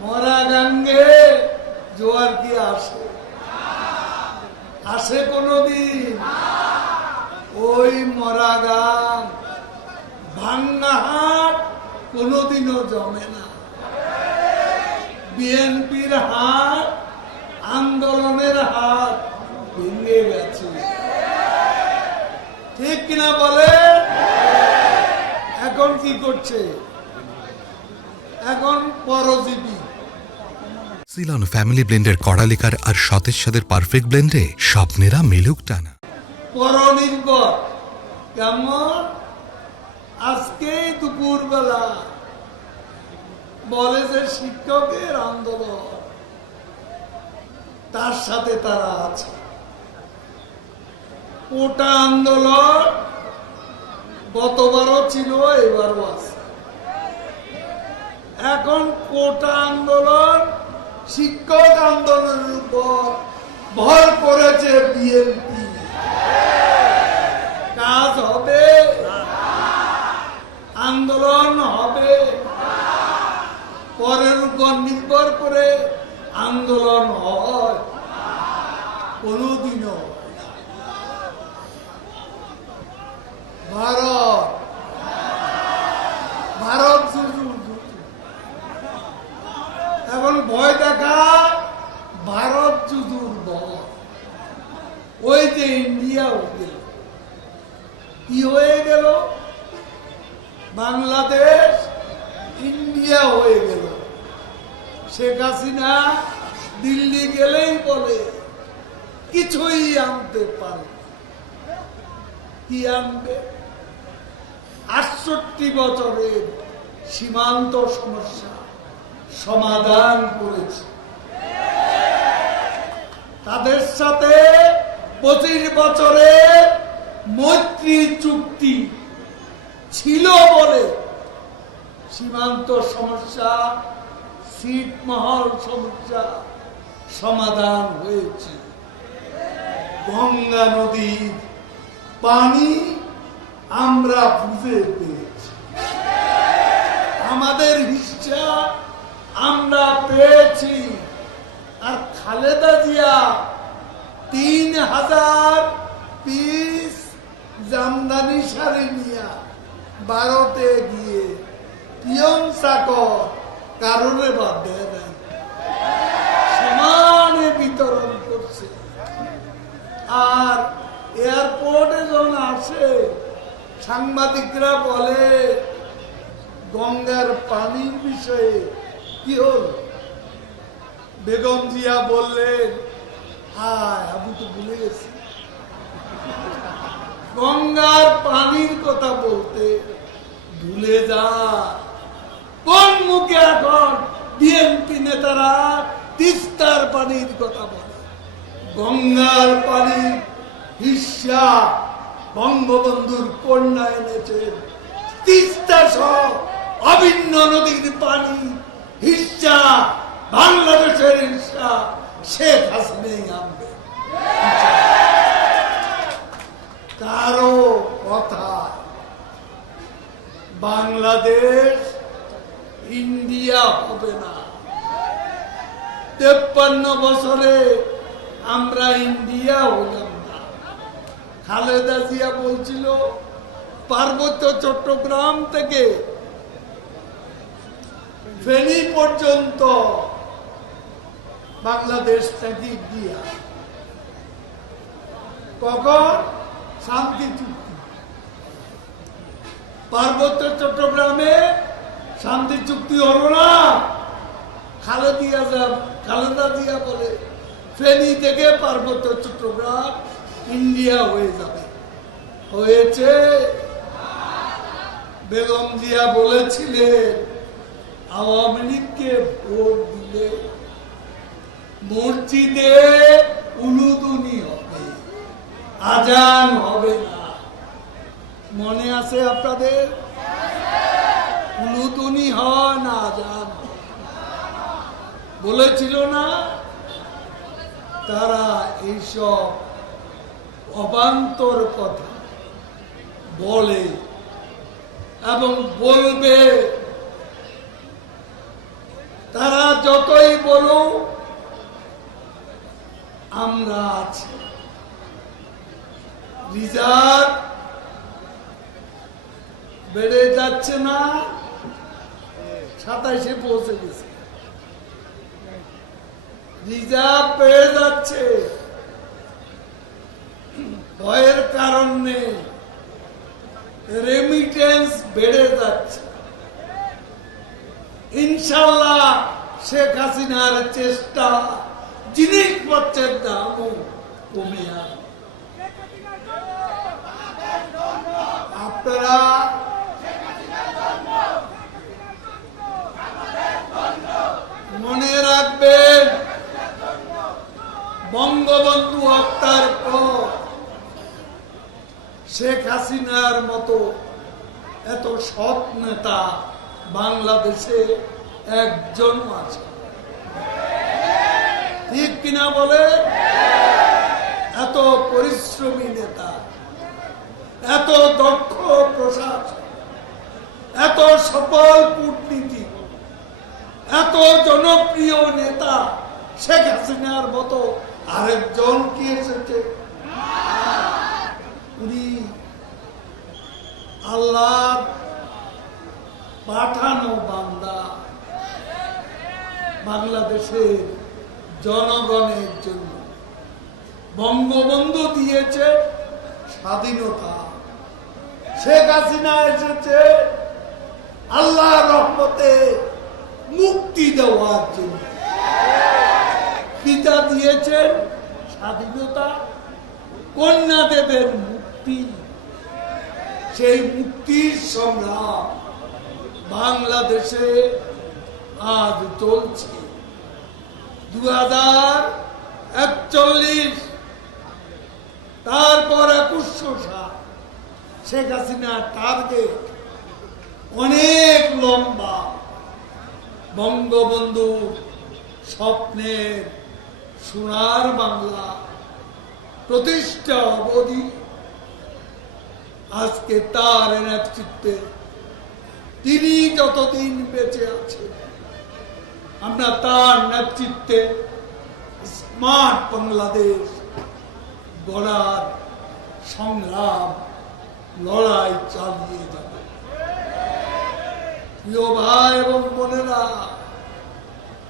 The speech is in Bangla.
মরা গাঙ্গে জোয়ার কি আসে? আসে কোনদিন? ওই মরা গান ভাঙ্গা হাট কোনদিনও জমে না। বিএনপির হাত, আন্দোলনের হাত ভেঙে গেছে, ঠিক কিনা বলে? এখন কি করছে? এখন পরজীবী। সিলন ফ্যামিলি ব্লেন্ডের কড়ালিকার আর সতেজ সাদের পারফেক্ট ব্লেন্ডে স্বপ্নেরা মেলুক টানা। পরনির্ভর কেমন? আজকে দুপুর বেলা বলে যে শিক্ষকের আন্দোলন, তার সাথে তারা আছে। কোটা আন্দোলন গতবারও ছিল, এবারও আছে। এখন কোটা আন্দোলন শিক্ষক আন্দোলনের উপর ভর করেছে বিএনপি। কাজ হবে? আন্দোলন হবে? পরের উপর নির্ভর করে আন্দোলন হয়? কোনদিনও। ভারত এখন ভয় দেখা, ভারত যুদুর ভয়। ওই যে ইন্ডিয়া হয়ে গেল, কি হয়ে গেল? বাংলাদেশ ইন্ডিয়া হয়ে গেল। শেখ হাসিনা দিল্লি গেলেই বলে কিছুই আনতে পারে। কি আনবে? 68 বছরের সীমান্ত সমস্যা সমাধান করেছে। তাদের সাথে 25 বছরের মৈত্রী চুক্তি ছিল বলে সীমান্ত সমস্যা, ছিটমহল সমস্যা সমাধান হয়েছে। গঙ্গা নদীর পানি আমরা বুঝে পেয়েছি, আমাদের হিস্সা আমরা পেয়েছি। আর খালেদা জিয়া 3000 পিস জামদানি শাড়ি নিয়ে ভারতে গিয়ে পিয়ন চাকর কারণে বাদ দেয় নাই, সমানে বিতরণ করছে। আর এয়ারপোর্টে যখন আসে সাংবাদিকরা বলে গঙ্গার পানির বিষয়ে কি হল? বেগম জিয়া বললেন, হায় আমি তো ভুলে গেছি। গঙ্গার পানির কথা বলতে ভুলে যা। কোন মুখে এখন বিএনপি নেতারা তিস্তার পানির কথা বলে? গঙ্গার পানির হিস্সা বঙ্গবন্ধুর কন্যা এনেছেন। তিস্তা সহ অভিন্ন নদীর পানি হিস্সা বাংলাদেশের হিস্সা শেখ হাসিনাই আনবে। কারো কথা বাংলাদেশ ইন্ডিয়া হবে না। 53 বছরে আমরা ইন্ডিয়া হলাম না। খালেদা জিয়া বলছিল পার্বত্য চট্টগ্রাম থেকে ফেনী পর্যন্ত বাংলাদেশ থেকে ইন্ডিয়া। কখন? শান্তি চুক্তি। পার্বত্য চট্টগ্রামে শান্তি চুক্তি হলো না। খালেদা জিয়া বলে ফেনী থেকে পার্বত্য চট্টগ্রাম ইন্ডিয়া হয়ে যাবে। হয়েছে? বেগম জিয়া বলেছিলেন আওয়ামী লীগকে ভোট দিলে মসজিদে উলুদুনি হবে, আজান হবে না। মনে আছে আপনাদের? উলুদুনি হয় না, আজান বলেছিল না? তারা এইসব অবান্তর কথা বলে এবং বলবে। তারা যতই বলুক আমরা আছি। রিজার্ভ বেড়ে যাচ্ছে না, 27-এ পৌঁছে গেছে। রিজার্ভ বেড়ে যাচ্ছে, ভয়ের কারণ নেই। রেমিটেন্স বেড়ে যাচ্ছে। ইনশাল্লাহ শেখ হাসিনার চেষ্টা জিনিসপত্রের দামও কমে আসবে। আপনারা মনে রাখবেন, বঙ্গবন্ধু হত্যার পর শেখ হাসিনার মতো এত সৎ নেতা বাংলাদেশে একজন আছে, ঠিক কিনা বলে? এত পরিশ্রমী নেতা, এত দক্ষ প্রশাসন, এত সফল কূটনীতি, এত জনপ্রিয় নেতা শেখ হাসিনার মতো আরেকজন কি এসেছে? উনি আল্লাহ পাঠানো বান্দা, বাংলাদেশের জনগণের জন্য। বঙ্গবন্ধু দিয়েছে স্বাধীনতা, শেখ হাসিনা এসেছে আল্লাহর রহমতে মুক্তি দেওয়ার জন্য। পিতা দিয়েছেন স্বাধীনতা, কন্যা দেবেন মুক্তি। সেই মুক্তির সংগ্রাম বাংলাদেশে আজ চলছে। 2041, তারপর 2100 সাল। শেখ হাসিনার টার্গেট অনেক লম্বা। বঙ্গবন্ধু স্বপ্নের সোনার বাংলা প্রতিষ্ঠা অবধি আজকে তার নেতৃত্বে তিনি যতদিন বেঁচে আছেন, আমরা তার নেতৃত্বে স্মার্ট বাংলাদেশ গড়ার সংগ্রাম, লড়াই চালিয়ে যাব। প্রিয় ভাই এবং বোনেরা,